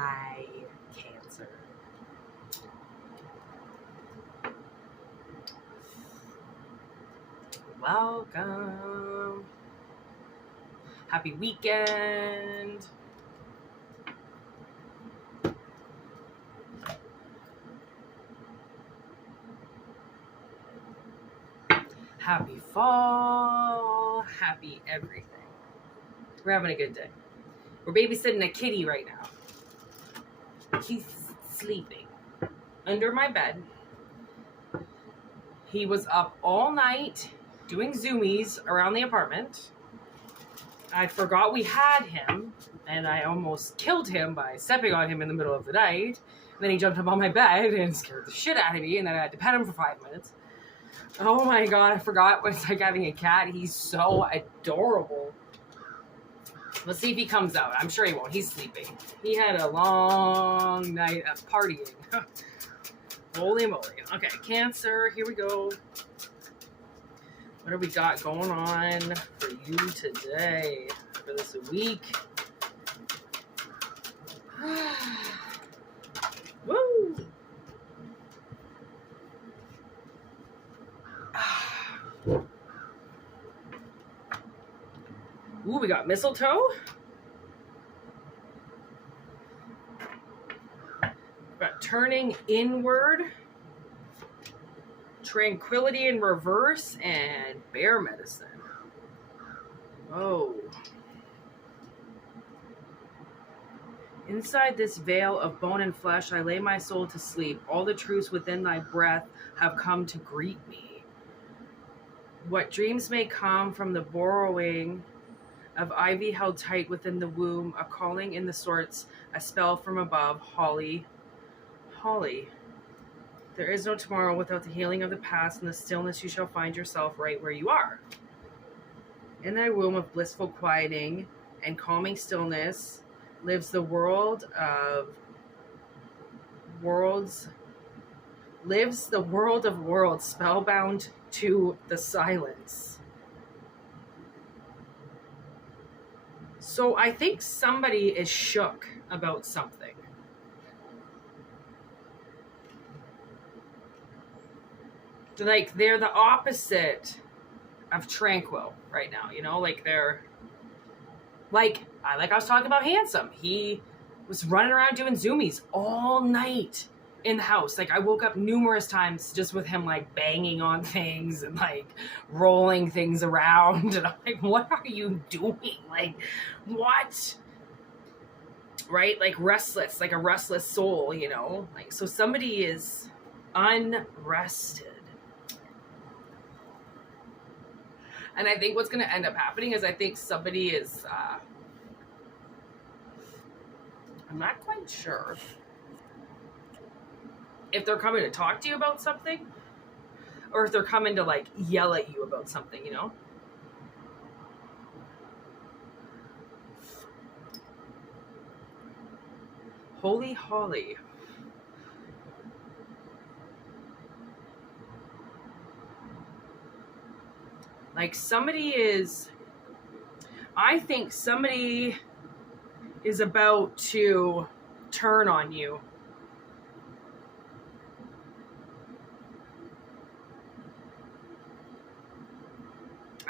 Hi, Cancer. Welcome. Happy weekend. Happy fall. Happy everything. We're having a good day. We're babysitting a kitty right now. He's sleeping under my bed. He was up all night doing zoomies around the apartment. I forgot we had him, and I almost killed him by stepping on him in the middle of the night. And then he jumped up on my bed and scared the shit out of me, and then I had to pet him for 5 minutes. Oh my god, I forgot what it's like having a cat. He's so adorable. Let's see if he comes out. I'm sure he won't. He's sleeping. He had a long night of partying. Holy moly. Okay, Cancer, here we go. What do we got going on for you today, for this week? Woo! Ooh, we got mistletoe. We got turning inward, tranquility in reverse, and bear medicine. Oh. Inside this veil of bone and flesh, I lay my soul to sleep. All the truths within thy breath have come to greet me. What dreams may come from the borrowing of ivy held tight within the womb, a calling in the sorts, a spell from above, holly, holly. There is no tomorrow without the healing of the past, and the stillness you shall find yourself right where you are. In thy womb of blissful quieting and calming stillness lives the world of worlds, spellbound to the silence. So I think somebody is shook about something. Like, they're the opposite of tranquil right now, you know? Like, they're... Like I was talking about Handsome. He was running around doing zoomies all night in the house. Like, I woke up numerous times just with him, like, banging on things and, like, rolling things around. And I'm like, what are you doing? Like, what? Right? Like, restless, like a restless soul, you know? Like, so somebody is unrested. And I think what's going to end up happening is I think somebody is, I'm not quite sure if they're coming to talk to you about something or if they're coming to, like, yell at you about something, you know? Holy holly. Like, somebody is, I think somebody is about to turn on you.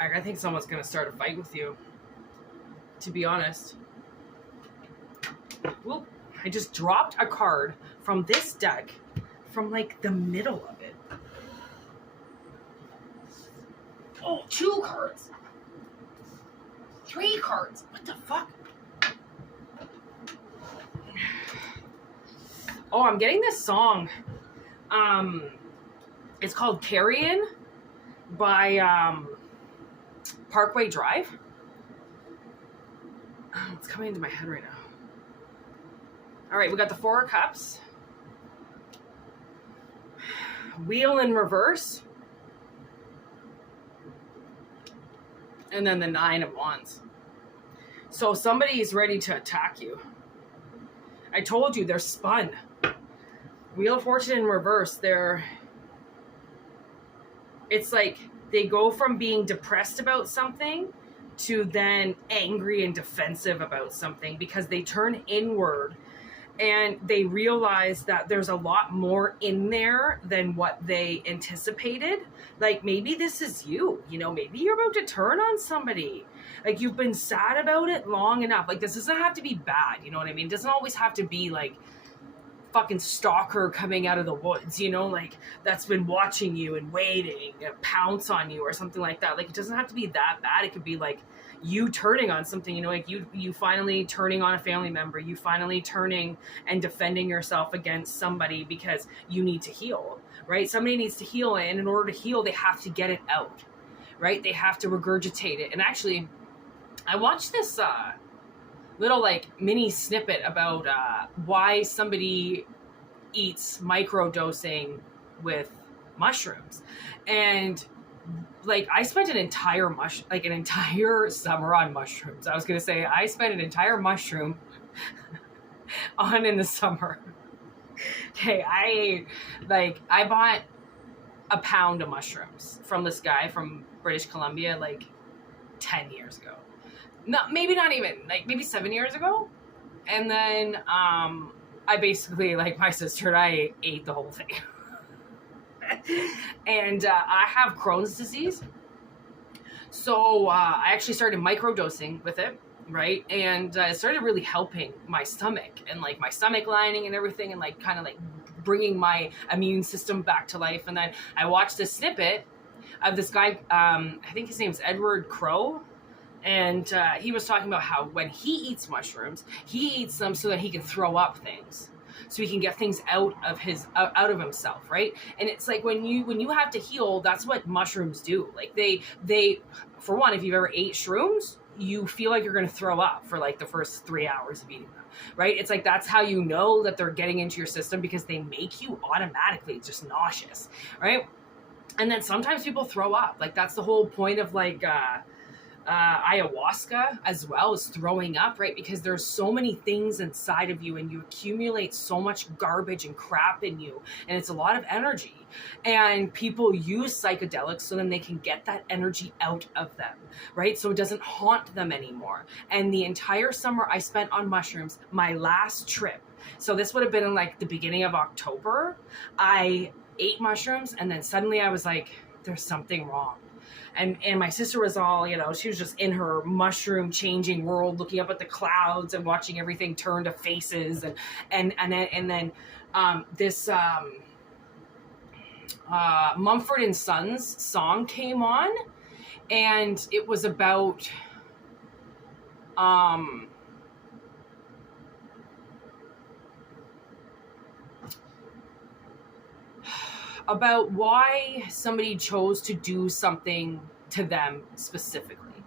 I think someone's going to start a fight with you, to be honest. Whoop. I just dropped a card from this deck from, like, the middle of it. Oh, 2 cards. 3 cards. What the fuck? Oh, I'm getting this song. It's called Carrion by Parkway Drive. Oh, it's coming into my head right now. All right, we got the 4 of Cups. Wheel in reverse. And then the 9 of Wands. So somebody is ready to attack you. I told you, they're spun. Wheel of Fortune in reverse, it's like they go from being depressed about something to then angry and defensive about something because they turn inward and they realize that there's a lot more in there than what they anticipated. Like, maybe this is you, you know, maybe you're about to turn on somebody. Like, you've been sad about it long enough. Like, this doesn't have to be bad, you know what I mean? It doesn't always have to be like fucking stalker coming out of the woods, you know, like that's been watching you and waiting to pounce on you or something like that. Like, it doesn't have to be that bad. It could be like you turning on something, you know, like you finally turning on a family member, you finally turning and defending yourself against somebody because you need to heal, right? Somebody needs to heal, and in order to heal, they have to get it out, right? They have to regurgitate it. And actually, I watched this little like mini snippet about why somebody eats microdosing with mushrooms. And like, I spent an entire summer on mushrooms. I was gonna say I spent an entire mushroom on in the summer. Okay, I bought a pound of mushrooms from this guy from British Columbia like 10 years ago. Maybe not even, like maybe 7 years ago. And then I basically, like my sister and I ate the whole thing. And I have Crohn's disease. So I actually started microdosing with it, right? And it started really helping my stomach and like my stomach lining and everything, and like kind of like bringing my immune system back to life. And then I watched this snippet of this guy, I think his name's Edward Crow. And he was talking about how when he eats mushrooms, he eats them so that he can throw up things, so he can get things out of himself, right? And it's like when you have to heal, that's what mushrooms do. Like they for one, if you've ever ate shrooms, you feel like you're going to throw up for like the first 3 hours of eating them, right? It's like that's how you know that they're getting into your system, because they make you automatically just nauseous, right? And then sometimes people throw up. Like, that's the whole point of like ayahuasca as well, is throwing up, right? Because there's so many things inside of you, and you accumulate so much garbage and crap in you, and it's a lot of energy. And people use psychedelics so then they can get that energy out of them, right? So it doesn't haunt them anymore. And the entire summer I spent on mushrooms, my last trip, so this would have been in like the beginning of October, I ate mushrooms, and then suddenly I was like, there's something wrong. And my sister was all, you know, she was just in her mushroom changing world, looking up at the clouds and watching everything turn to faces. And then this Mumford and Sons song came on, and it was about why somebody chose to do something to them specifically,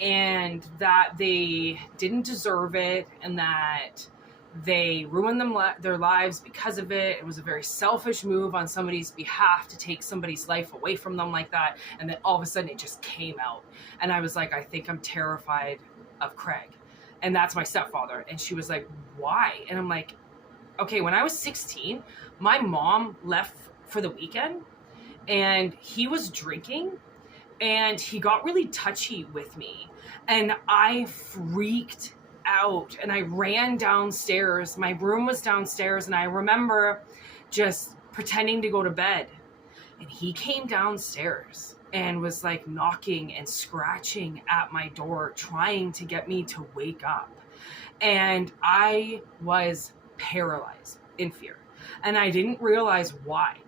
and that they didn't deserve it, and that they ruined their lives because of it. It was a very selfish move on somebody's behalf to take somebody's life away from them like that. And then all of a sudden it just came out. And I was like, I think I'm terrified of Craig. And that's my stepfather. And she was like, why? And I'm like, okay, when I was 16, my mom left for the weekend, and he was drinking, and he got really touchy with me, and I freaked out, and I ran downstairs. My room was downstairs, and I remember just pretending to go to bed, and he came downstairs and was like knocking and scratching at my door, trying to get me to wake up. And I was paralyzed in fear, and I didn't realize why.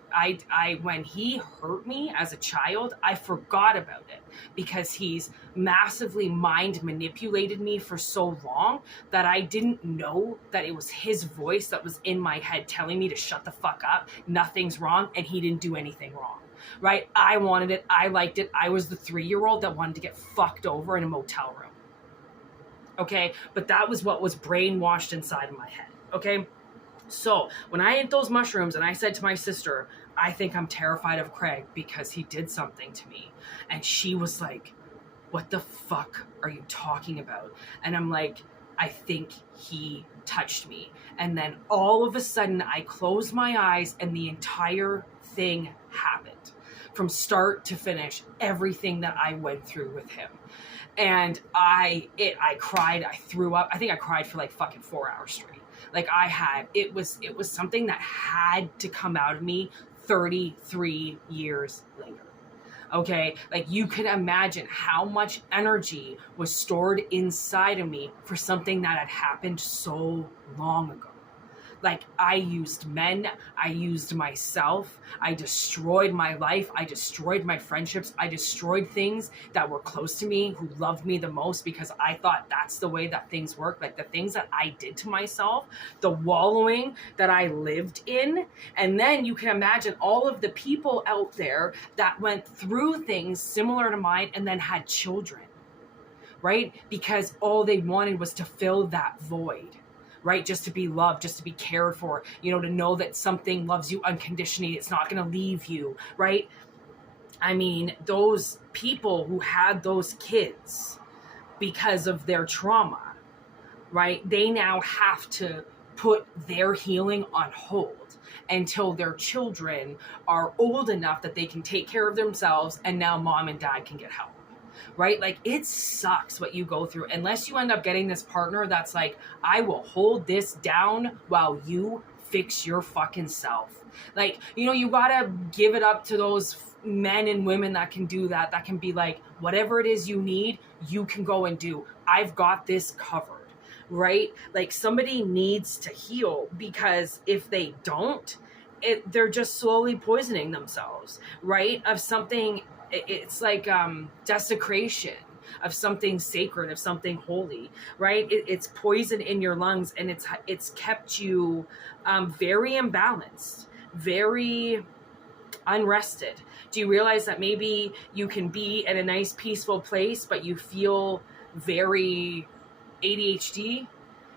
When he hurt me as a child, I forgot about it, because he's massively mind manipulated me for so long that I didn't know that it was his voice that was in my head telling me to shut the fuck up, nothing's wrong, and he didn't do anything wrong, right? I wanted it, I liked it. I was the 3-year-old that wanted to get fucked over in a motel room, okay? But that was what was brainwashed inside of my head, okay? So when I ate those mushrooms, and I said to my sister, I think I'm terrified of Craig because he did something to me. And she was like, what the fuck are you talking about? And I'm like, I think he touched me. And then all of a sudden I closed my eyes, and the entire thing happened from start to finish, everything that I went through with him. And I cried, I threw up. I think I cried for like fucking 4 hours straight. like I had. It was something that had to come out of me 33 years later. Okay, like you can imagine how much energy was stored inside of me for something that had happened so long ago. Like I used men, I used myself, I destroyed my life, I destroyed my friendships, I destroyed things that were close to me, who loved me the most, because I thought that's the way that things work. Like the things that I did to myself, the wallowing that I lived in. And then you can imagine all of the people out there that went through things similar to mine and then had children, right? Because all they wanted was to fill that void, right? Just to be loved, just to be cared for, to know that something loves you unconditionally. It's not going to leave you, right? I mean, those people who had those kids because of their trauma, right? They now have to put their healing on hold until their children are old enough that they can take care of themselves, and now mom and dad can get help. Right? Like it sucks what you go through unless you end up getting this partner that's like, I will hold this down while you fix your fucking self. Like, you gotta give it up to those men and women that can do that, that can be like, whatever it is you need, you can go and do. I've got this covered, right? Like somebody needs to heal, because if they don't, they're just slowly poisoning themselves, right? Of something. It's like desecration of something sacred, of something holy, right? It's poison in your lungs, and it's kept you very imbalanced, very unrested. Do you realize that maybe you can be at a nice peaceful place, but you feel very ADHD,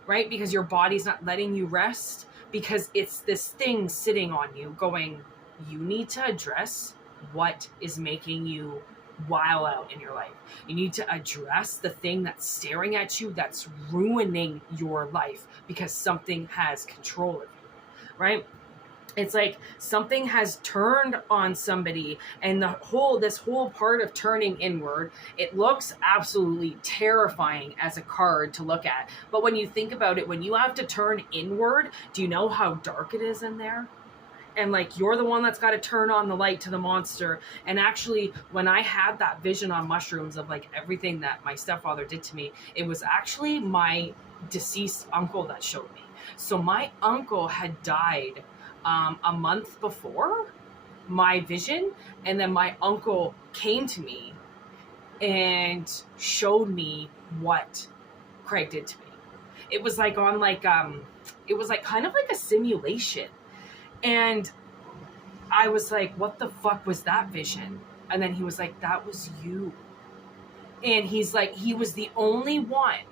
right? Because your body's not letting you rest, because it's this thing sitting on you going, you need to address what is making you wild out in your life. You need to address the thing that's staring at you, that's ruining your life, because something has control of you, right? It's like something has turned on somebody, and this whole part of turning inward, it looks absolutely terrifying as a card to look at. But when you think about it, when you have to turn inward, do you know how dark it is in there? And like, you're the one that's got to turn on the light to the monster. And actually, when I had that vision on mushrooms of like everything that my stepfather did to me, it was actually my deceased uncle that showed me. So my uncle had died a month before my vision. And then my uncle came to me and showed me what Craig did to me. It was like on like, it was like kind of like a simulation. And I was like, what the fuck was that vision? And then he was like, that was you. And he's like, he was the only one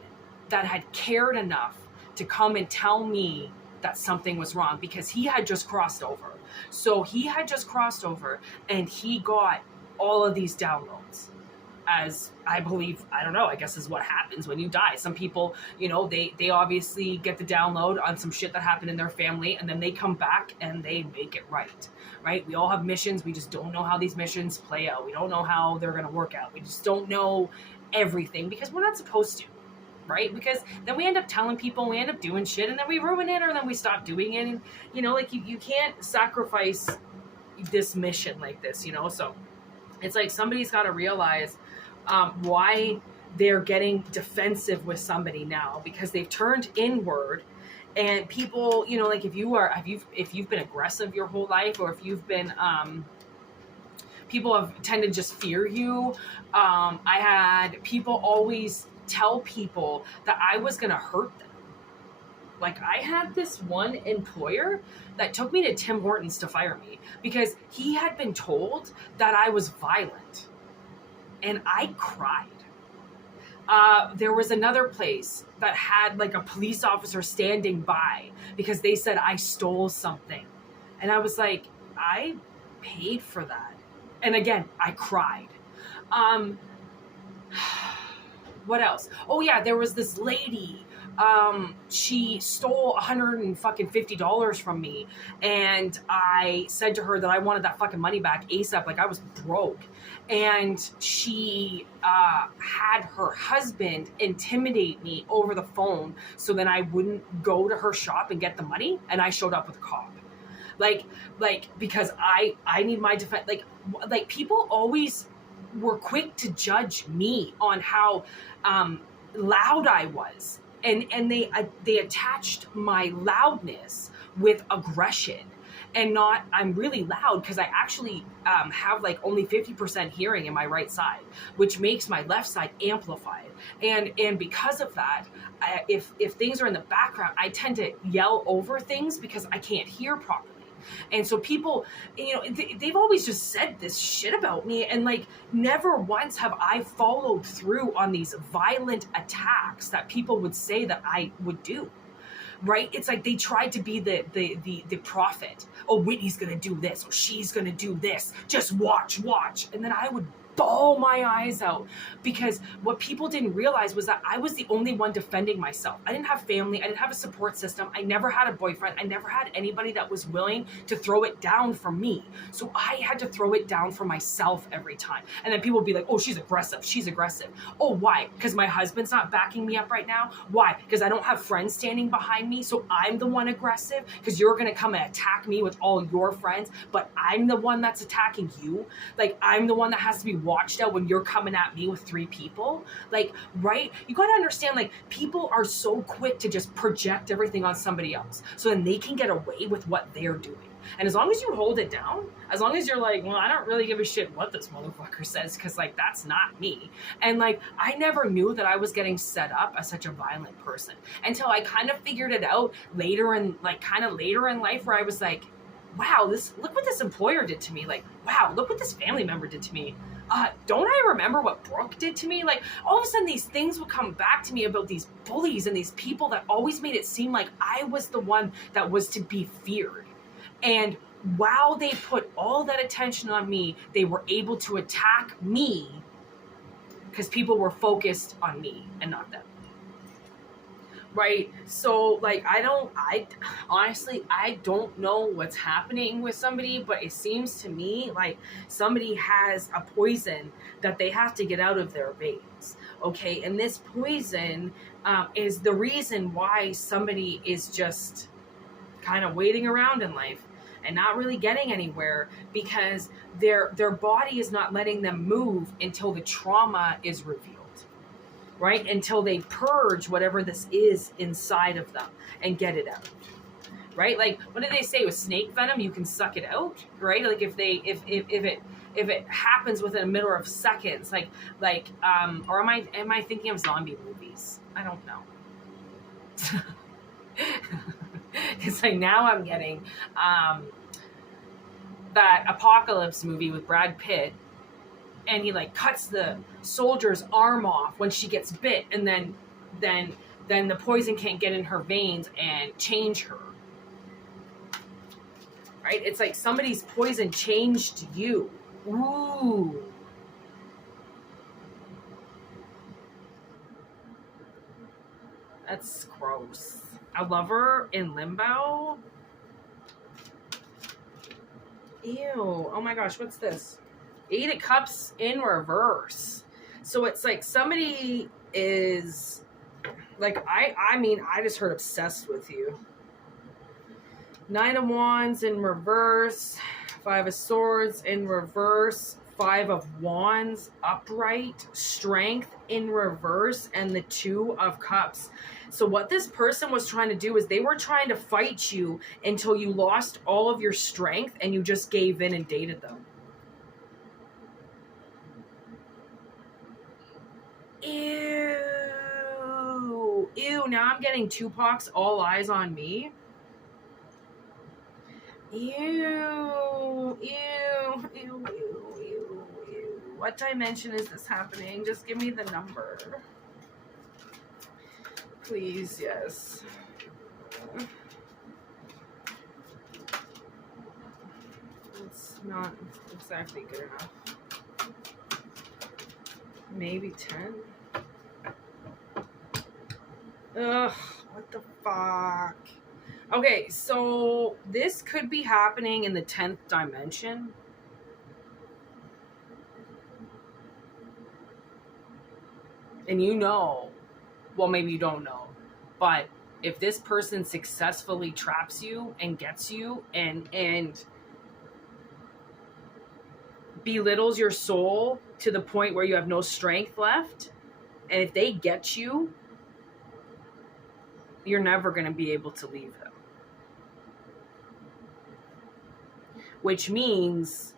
that had cared enough to come and tell me that something was wrong, because he had just crossed over. So he had just crossed over, and he got all of these downloads. As I believe, I don't know, I guess is what happens when you die. Some people, they obviously get the download on some shit that happened in their family, and then they come back and they make it right? We all have missions. We just don't know how these missions play out. We don't know how they're going to work out. We just don't know everything, because we're not supposed to, right? Because then we end up telling people, we end up doing shit, and then we ruin it, or then we stop doing it. And, like you can't sacrifice this mission like this, So it's like somebody's got to realize why they're getting defensive with somebody now, because they've turned inward. And people, like if you've been aggressive your whole life, or if you've been, people have tended to just fear you. I had people always tell people that I was going to hurt them. Like I had this one employer that took me to Tim Hortons to fire me, because he had been told that I was violent. And I cried. There was another place that had like a police officer standing by, because they said I stole something. And I was like, I paid for that. And again, I cried. What else? Oh yeah, there was this lady. She stole $150 from me, and I said to her that I wanted that fucking money back ASAP. Like I was broke, and she had her husband intimidate me over the phone, so then I wouldn't go to her shop and get the money, and I showed up with a cop. Like because I need my defense. Like people always were quick to judge me on how loud I was, and they attached my loudness with aggression, and not I'm really loud because I actually have like only 50% hearing in my right side, which makes my left side amplified, and because of that, if things are in the background, I tend to yell over things because I can't hear properly. And so people, they've always just said this shit about me, and like never once have I followed through on these violent attacks that people would say that I would do. Right? It's like they tried to be the prophet. Oh, Whitney's gonna do this, or she's gonna do this. Just watch. And then I would bawl my eyes out, because what people didn't realize was that I was the only one defending myself. I didn't have family. I didn't have a support system. I never had a boyfriend. I never had anybody that was willing to throw it down for me. So I had to throw it down for myself every time. And then people would be like, oh, she's aggressive. Oh, why? Because my husband's not backing me up right now? Why? Because I don't have friends standing behind me, so I'm the one aggressive? Because you're going to come and attack me with all your friends, but I'm the one that's attacking you? Like, I'm the one that has to be watched out when you're coming at me with 3 people? Like, right? You got to understand, like, people are so quick to just project everything on somebody else, so then they can get away with what they're doing. And as long as you hold it down, as long as you're like, well, I don't really give a shit what this motherfucker says, because, like, that's not me. And, like, I never knew that I was getting set up as such a violent person until I kind of figured it out later in life, where I was like, wow, look what this employer did to me. Like, wow, look what this family member did to me. Don't I remember what Brooke did to me? Like, all of a sudden these things would come back to me about these bullies and these people that always made it seem like I was the one that was to be feared. And while they put all that attention on me, they were able to attack me because people were focused on me and not them. Right? So, like, I honestly don't know what's happening with somebody, but it seems to me like somebody has a poison that they have to get out of their veins. Okay? And this poison is the reason why somebody is just kind of waiting around in life and not really getting anywhere, because their body is not letting them move until the trauma is revealed. Right? Until they purge whatever this is inside of them and get it out. Right? Like, what did they say with snake venom? You can suck it out, right? Like, if it happens within a matter of seconds, or am I thinking of zombie movies? I don't know. It's like, now I'm getting that Apocalypse movie with Brad Pitt, and he like cuts the soldier's arm off when she gets bit, and then the poison can't get in her veins and change her. Right? It's like somebody's poison changed you. Ooh. That's gross. A lover in limbo? Ew. Oh my gosh, what's this? 8 of Cups in reverse. So it's like somebody is like, I mean, I just heard obsessed with you. 9 of Wands in reverse. 5 of Swords in reverse. 5 of Wands upright. Strength in reverse. And the 2 of Cups. So what this person was trying to do is they were trying to fight you until you lost all of your strength and you just gave in and dated them. Ew. Now I'm getting Tupac's All Eyes on Me. Ew. What dimension is this happening? Just give me the number. Please, yes. It's not exactly good enough. Maybe 10. Ugh, what the fuck? Okay, so this could be happening in the 10th dimension. And you know, well, maybe you don't know, but if this person successfully traps you and gets you and belittles your soul to the point where you have no strength left, and if they get you, you're never going to be able to leave them. Which means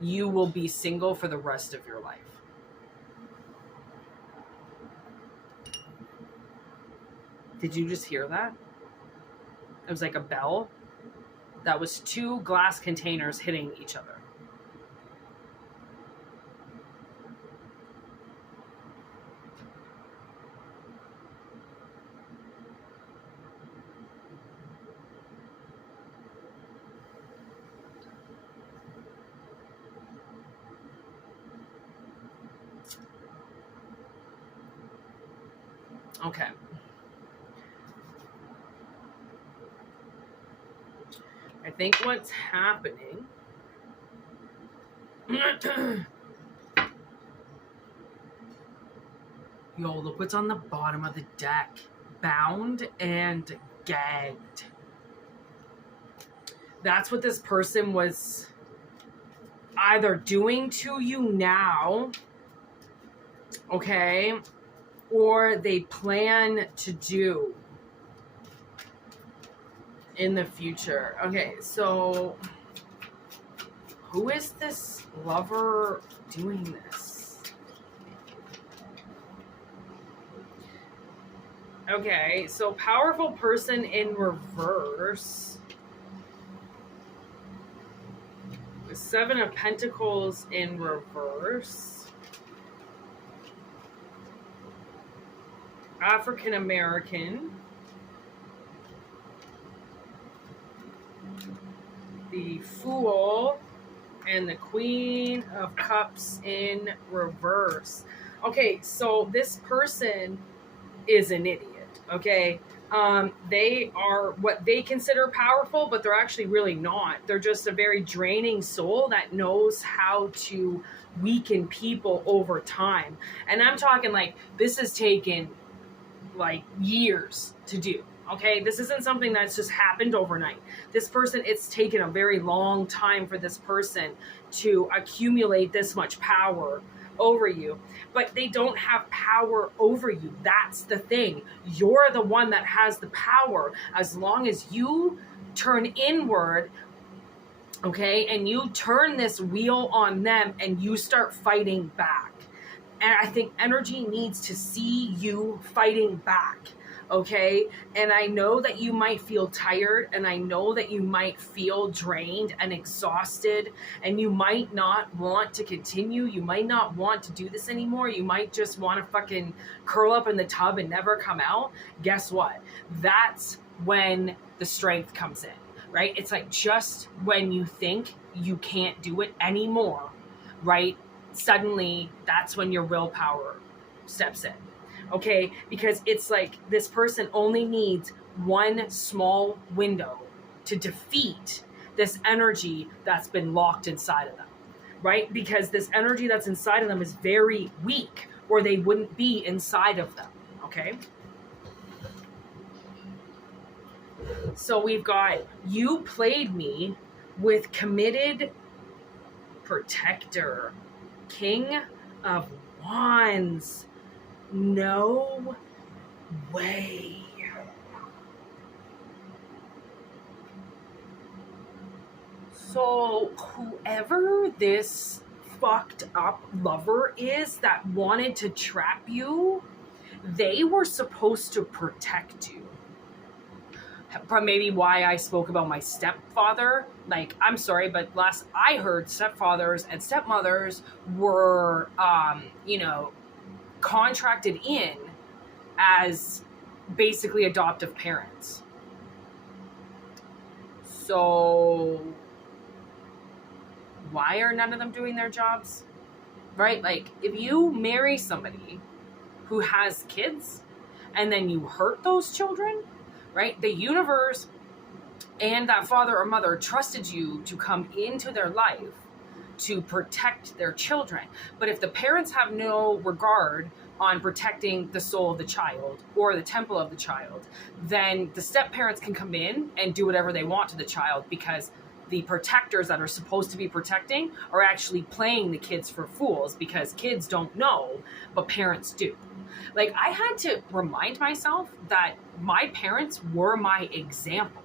you will be single for the rest of your life. Did you just hear that? It was like a bell. That was 2 glass containers hitting each other. Okay. I think what's happening yo, look what's on the bottom of the deck. Bound and gagged. That's what this person was either doing to you now, okay, or they plan to do in the future. Okay, so who is this lover doing this? Okay, so powerful person in reverse. The 7 of Pentacles in reverse. African American. The Fool and the Queen of Cups in reverse. Okay, so this person is an idiot, okay? They are what they consider powerful, but they're actually really not. They're just a very draining soul that knows how to weaken people over time. And I'm talking like this has taken like years to do. Okay, this isn't something that's just happened overnight. This person, it's taken a very long time for this person to accumulate this much power over you. But they don't have power over you. That's the thing. You're the one that has the power. As long as you turn inward, okay, and you turn this wheel on them and you start fighting back. And I think energy needs to see you fighting back. Okay. And I know that you might feel tired, and I know that you might feel drained and exhausted, and you might not want to continue. You might not want to do this anymore. You might just want to fucking curl up in the tub and never come out. Guess what? That's when the strength comes in, right? It's like just when you think you can't do it anymore, right? Suddenly that's when your willpower steps in. Okay, because it's like this person only needs one small window to defeat this energy that's been locked inside of them, right? Because this energy that's inside of them is very weak, or they wouldn't be inside of them, okay? So we've got, you played me with committed protector, King of Wands. No way. So whoever this fucked up lover is that wanted to trap you, they were supposed to protect you. Maybe why I spoke about my stepfather. Like, I'm sorry, but last I heard, stepfathers and stepmothers were, contracted in as basically adoptive parents. So why are none of them doing their jobs? Right? Like, if you marry somebody who has kids and then you hurt those children, right? The universe and that father or mother trusted you to come into their life to protect their children. But if the parents have no regard on protecting the soul of the child or the temple of the child, then the step parents can come in and do whatever they want to the child, because the protectors that are supposed to be protecting are actually playing the kids for fools, because kids don't know, but parents do. Like, I had to remind myself that my parents were my example.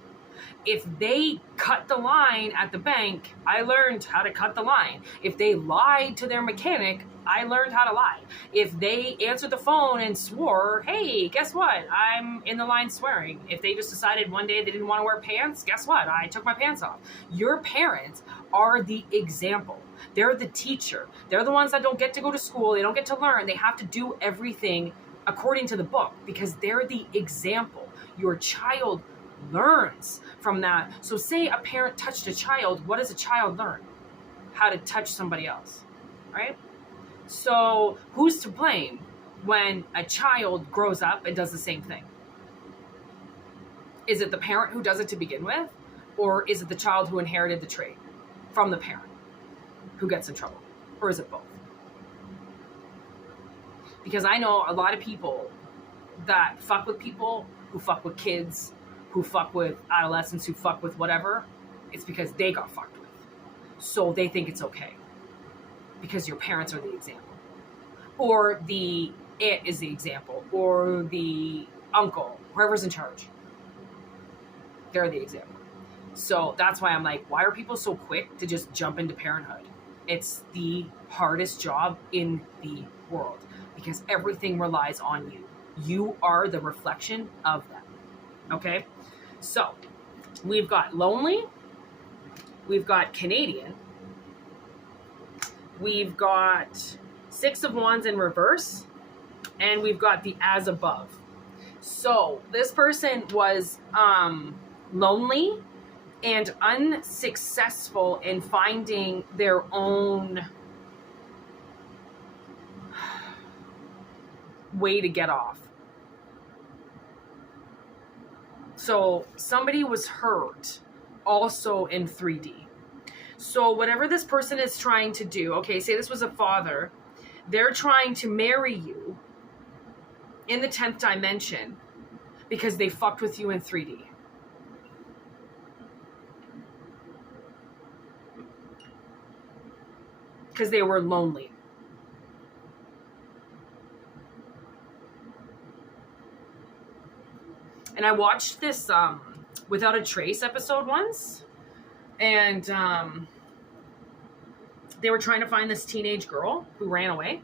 If they cut the line at the bank, I learned how to cut the line. If they lied to their mechanic, I learned how to lie. If they answered the phone and swore, hey, guess what? I'm in the line swearing. If they just decided one day they didn't want to wear pants, guess what? I took my pants off. Your parents are the example. They're the teacher. They're the ones that don't get to go to school. They don't get to learn. They have to do everything according to the book because they're the example. Your child learns from that. So say a parent touched a child, what does a child learn? How to touch somebody else, right? So who's to blame when a child grows up and does the same thing? Is it the parent who does it to begin with? Or is it the child who inherited the trait from the parent who gets in trouble? Or is it both? Because I know a lot of people that fuck with people, who fuck with kids, who fuck with adolescents, who fuck with whatever, it's because they got fucked with. So they think it's okay. Because your parents are the example. Or the aunt is the example. Or the uncle, whoever's in charge. They're the example. So that's why I'm like, why are people so quick to just jump into parenthood? It's the hardest job in the world. Because everything relies on you. You are the reflection of them. Okay? So, we've got lonely, we've got Canadian, we've got 6 of Wands in reverse, and we've got the as above. So, this person was lonely and unsuccessful in finding their own way to get off. So somebody was hurt also in 3D. So whatever this person is trying to do, okay, say this was a father, they're trying to marry you in the 10th dimension because they fucked with you in 3D. Because they were lonely. And I watched this Without a Trace episode once. And they were trying to find this teenage girl who ran away.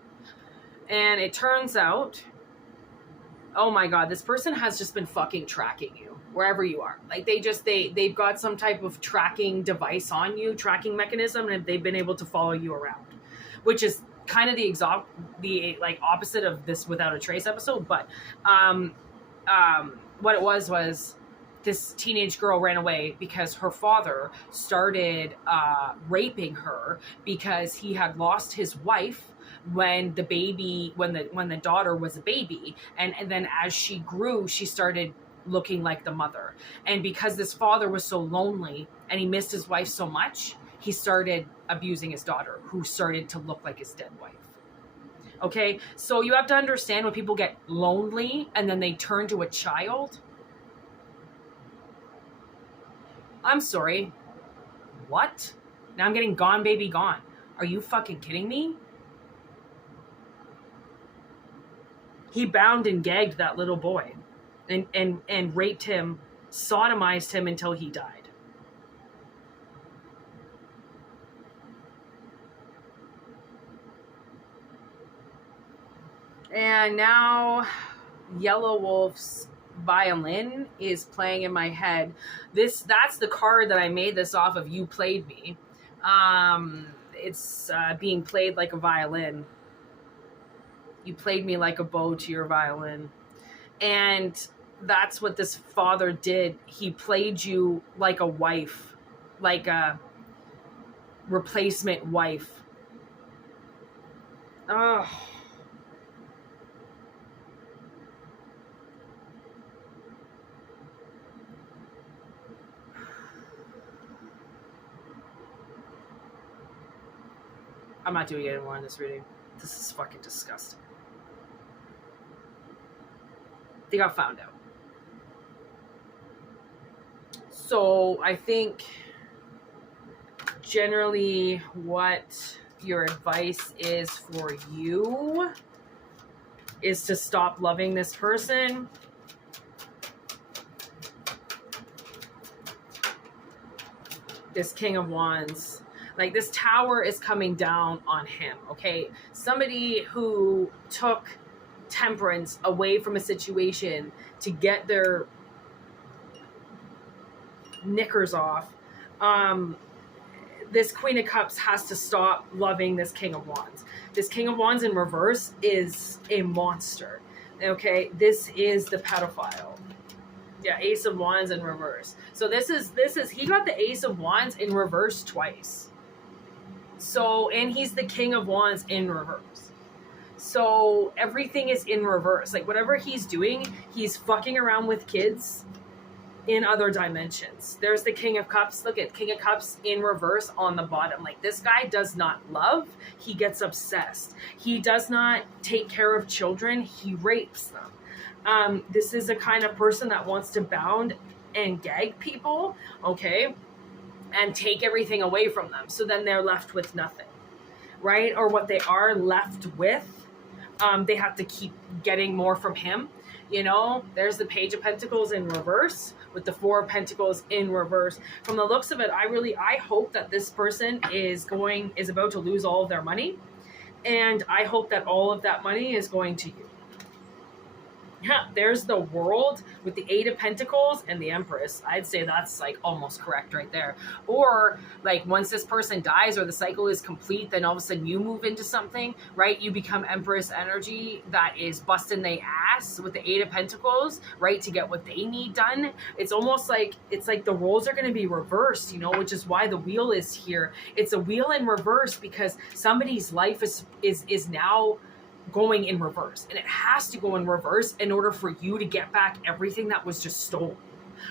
And it turns out, oh my God, this person has just been fucking tracking you wherever you are. Like they've got some type of tracking device on you, tracking mechanism, and they've been able to follow you around. Which is kind of the opposite of this Without a Trace episode. But what it was this teenage girl ran away because her father started raping her because he had lost his wife when the daughter was a baby, and then as she grew, she started looking like the mother. And because this father was so lonely and he missed his wife so much, he started abusing his daughter, who started to look like his dead wife. Okay, so you have to understand when people get lonely and then they turn to a child. I'm sorry. What? Now I'm getting gone, baby, gone. Are you fucking kidding me? He bound and gagged that little boy and raped him, sodomized him until he died. And now Yellow Wolf's violin is playing in my head. That's the card that I made this off of. You Played Me. It's being played like a violin. You played me like a bow to your violin. And that's what this father did. He played you like a wife, like a replacement wife. Oh. I'm not doing it anymore in this reading. This is fucking disgusting. They got found out. So I think generally what your advice is for you is to stop loving this person. This King of Wands, like this tower is coming down on him, okay? Somebody who took temperance away from a situation to get their knickers off. This Queen of Cups has to stop loving this King of Wands. This King of Wands in reverse is a monster, okay? This is the pedophile. Yeah, Ace of Wands in reverse. So this is he got the Ace of Wands in reverse twice. So, and he's the King of Wands in reverse. So everything is in reverse. Like whatever he's doing, he's fucking around with kids in other dimensions. There's the King of Cups. Look at King of Cups in reverse on the bottom. Like this guy does not love. He gets obsessed. He does not take care of children. He rapes them. This is a kind of person that wants to bound and gag people, okay, and take everything away from them. So then they're left with nothing, right? Or what they are left with, they have to keep getting more from him. You know, there's the Page of Pentacles in reverse with the Four of Pentacles in reverse. From the looks of it, I hope that this person is about to lose all of their money. And I hope that all of that money is going to you. Yeah, there's the World with the Eight of Pentacles and the Empress. I'd say that's like almost correct right there. Or like once this person dies or the cycle is complete, then all of a sudden you move into something, right? You become Empress energy that is busting their ass with the Eight of Pentacles, right? To get what they need done. It's almost like, it's like the roles are going to be reversed, you know, which is why the wheel is here. It's a wheel in reverse because somebody's life is now going in reverse, and it has to go in reverse in order for you to get back everything that was just stolen,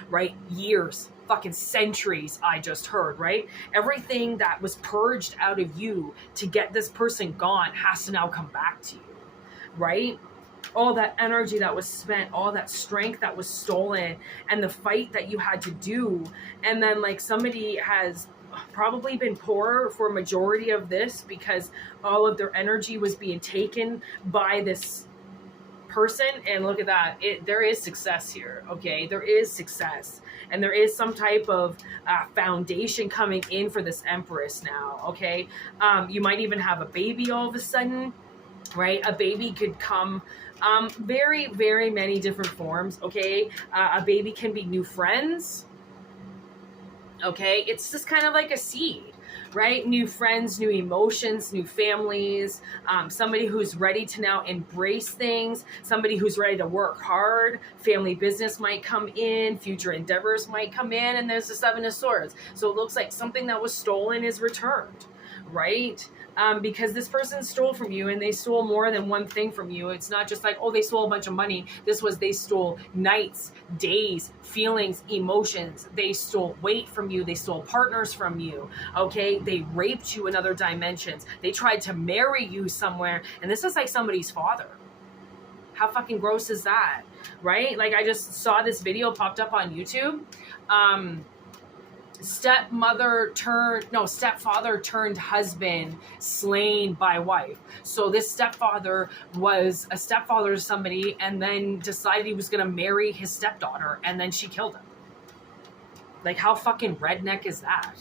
right? Years, fucking centuries, I just heard, right? Everything that was purged out of you to get this person gone has to now come back to you, right? All that energy that was spent, all that strength that was stolen, and the fight that you had to do, and then like somebody has probably been poor for a majority of this because all of their energy was being taken by this person. And look at that, there is success here, okay? There is success, and there is some type of foundation coming in for this Empress now, okay? You might even have a baby all of a sudden, right? A baby could come very, very many different forms, okay? A baby can be new friends. Okay, it's just kind of like a seed, right? New friends, new emotions, new families, somebody who's ready to now embrace things, somebody who's ready to work hard, family business might come in, future endeavors might come in, and there's the Seven of Swords. So it looks like something that was stolen is returned, right? Because this person stole from you, and they stole more than one thing from you. It's not just like, oh, they stole a bunch of money. They stole nights, days, feelings, emotions. They stole weight from you. They stole partners from you, okay? They raped you in other dimensions. They tried to marry you somewhere, and this is like somebody's father. How fucking gross is that, right? Like I just saw this video popped up on YouTube. Stepfather turned husband slain by wife. So this stepfather was a stepfather to somebody and then decided he was going to marry his stepdaughter, and then she killed him. Like, how fucking redneck is that?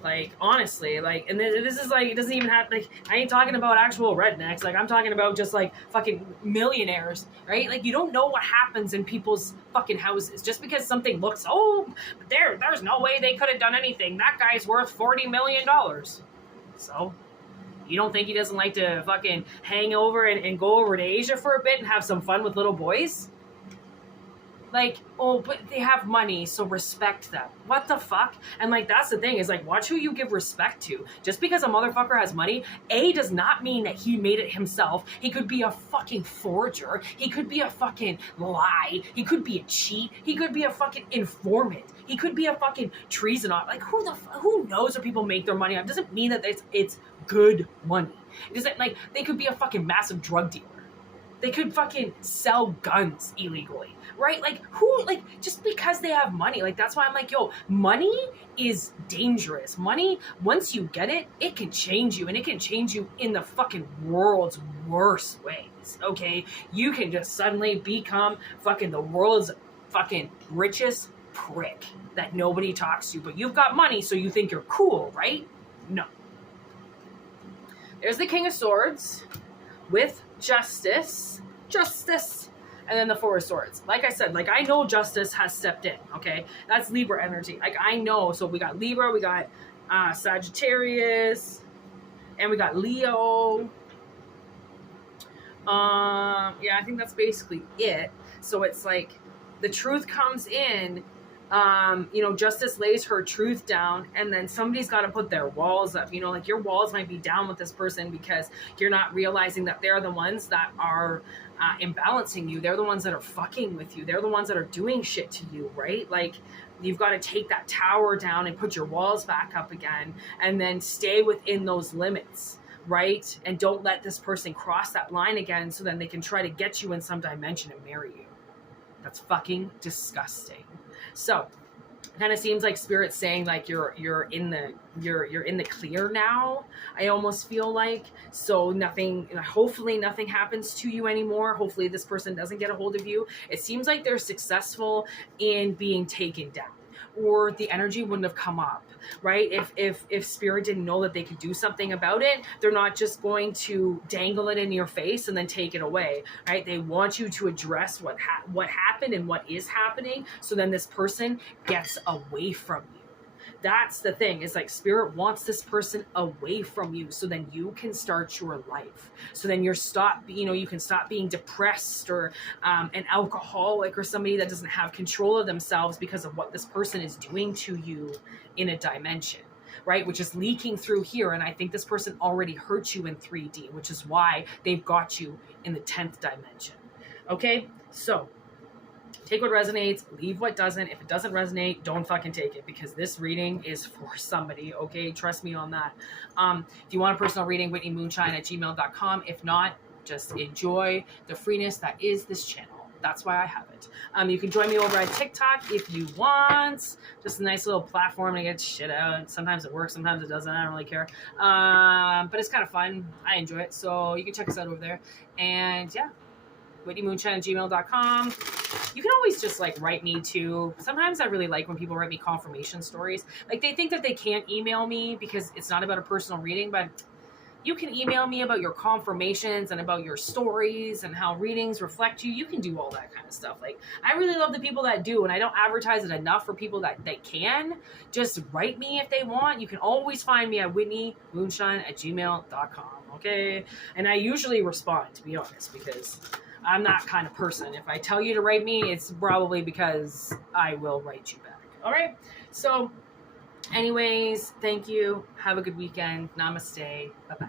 Like, honestly, like, and this is like, it doesn't even have, like, I ain't talking about actual rednecks. Like, I'm talking about just like fucking millionaires, right? Like, you don't know what happens in people's fucking houses just because something looks, oh, there's no way they could have done anything. That guy's worth $40 million. So, you don't think he doesn't like to fucking hang over and go over to Asia for a bit and have some fun with little boys? Like, oh, but they have money, so respect them. What the fuck? And like, that's the thing, is like, watch who you give respect to. Just because a motherfucker has money, A, does not mean that he made it himself. He could be a fucking forger. He could be a fucking lie. He could be a cheat. He could be a fucking informant. He could be a fucking treasonaut. Like, who knows where people make their money? It doesn't mean that it's good money. It doesn't, like, they could be a fucking massive drug dealer. They could fucking sell guns illegally, right? Like, who, like, just because they have money, like, that's why I'm like, yo, money is dangerous. Money, once you get it, it can change you, and it can change you in the fucking world's worst ways, okay? You can just suddenly become fucking the world's fucking richest prick that nobody talks to, but you've got money, so you think you're cool, right? No. There's the King of Swords with justice, and then the Four of Swords. Like I said, like, I know justice has stepped in, okay? That's Libra energy. Like, I know. So we got Libra, we got Sagittarius, and we got Leo. Yeah, I think that's basically it. So it's like the truth comes in. You know, justice lays her truth down, and then somebody's got to put their walls up. You know, like, your walls might be down with this person because you're not realizing that they're the ones that are imbalancing you. They're the ones that are fucking with you. They're the ones that are doing shit to you, right? Like, you've got to take that tower down and put your walls back up again, and then stay within those limits, right? And don't let this person cross that line again, so then they can try to get you in some dimension and marry you. That's fucking disgusting. So, it kind of seems like Spirit's saying, like, you're in the clear now. I almost feel like, so hopefully nothing happens to you anymore. Hopefully this person doesn't get a hold of you. It seems like they're successful in being taken down, or the energy wouldn't have come up, right? If Spirit didn't know that they could do something about it, they're not just going to dangle it in your face and then take it away, right? They want you to address what happened and what is happening, so then this person gets away from you. That's the thing, is like, Spirit wants this person away from you, so then you can start your life. So then you can stop being depressed, or an alcoholic, or somebody that doesn't have control of themselves because of what this person is doing to you in a dimension, right? Which is leaking through here. And I think this person already hurt you in 3D, which is why they've got you in the 10th dimension. Okay, so take what resonates, leave what doesn't. If it doesn't resonate, don't fucking take it, because this reading is for somebody, okay? Trust me on that. If you want a personal reading, whitneymoonshine@gmail.com. If not, just enjoy the freeness that is this channel. That's why I have it. You can join me over at TikTok if you want. Just a nice little platform to get shit out. Sometimes it works, sometimes it doesn't. I don't really care. But it's kind of fun. I enjoy it. So you can check us out over there. And yeah, whitneymoonshine@gmail.com. You can always just, like, write me too. Sometimes I really like when people write me confirmation stories. Like, they think that they can't email me because it's not about a personal reading, but you can email me about your confirmations and about your stories and how readings reflect you. You can do all that kind of stuff. Like, I really love the people that do, and I don't advertise it enough for people that can. Just write me if they want. You can always find me at whitneymoonshine@gmail.com, okay? And I usually respond, to be honest, because I'm that kind of person. If I tell you to write me, it's probably because I will write you back. All right? So, anyways, thank you. Have a good weekend. Namaste. Bye-bye.